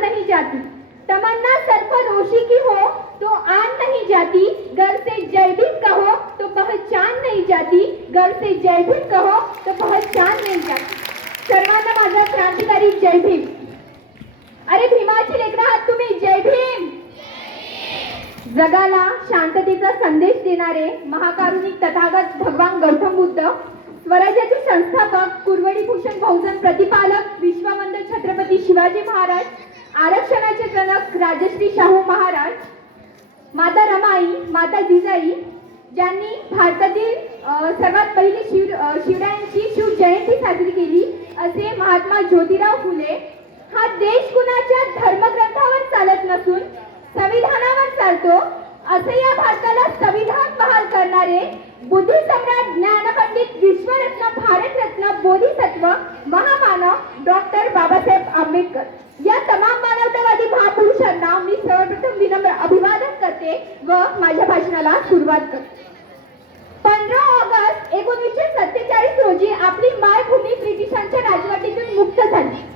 जान नहीं जाती। तमन्ना सरफरोशी की हो तो आन नहीं जाती, घर से जय भीम कहो तो पहचान नहीं जाती, घर से जय भीम कहो तो पहचान नहीं जाती। सर्वांना माझा क्रांतिकारी जय भीम। अरे भीमाची लेकरं आहात तुम्ही, जय भीम। जगाला शांततेचा संदेश देणारे महाकारुणिक तथागत भगवान गौतम बुद्ध, स्वराज्याचे संस्थापक कुरवडी भूषण बहुजन प्रतिपालक विश्ववंदन छत्रपती शिवाजी महाराज, आरक्षणाचे जनक राजश्री शाहू महाराज, माता रमाई, माता जिजाई, ज्यांनी भारतातील सर्वात पहिली शिवरायांची शिवजयंती साजरी केली असे महात्मा ज्योतिराव फुले, हा देश कुणाच्या धर्मग्रंथावर चालत नसून संविधानावर चालतो असे या भारताला संविधान बहाल करणारे बुद्धी सम्राट ज्ञानपंडित विश्वरत्न भारतरत्न बोधिसत्व महामानव डॉक्टर बाबासाहेब आंबेडकर या तमाम मानवतावादी महापुरुषांना मी सर्वप्रथम विनम्र अभिवादन करते व माझ्या भाषणाला सुरुवात करते। 15 ऑगस्ट 1947 रोजी आपली मायभूमी ब्रिटिशांच्या राजवटीतून मुक्त झाली।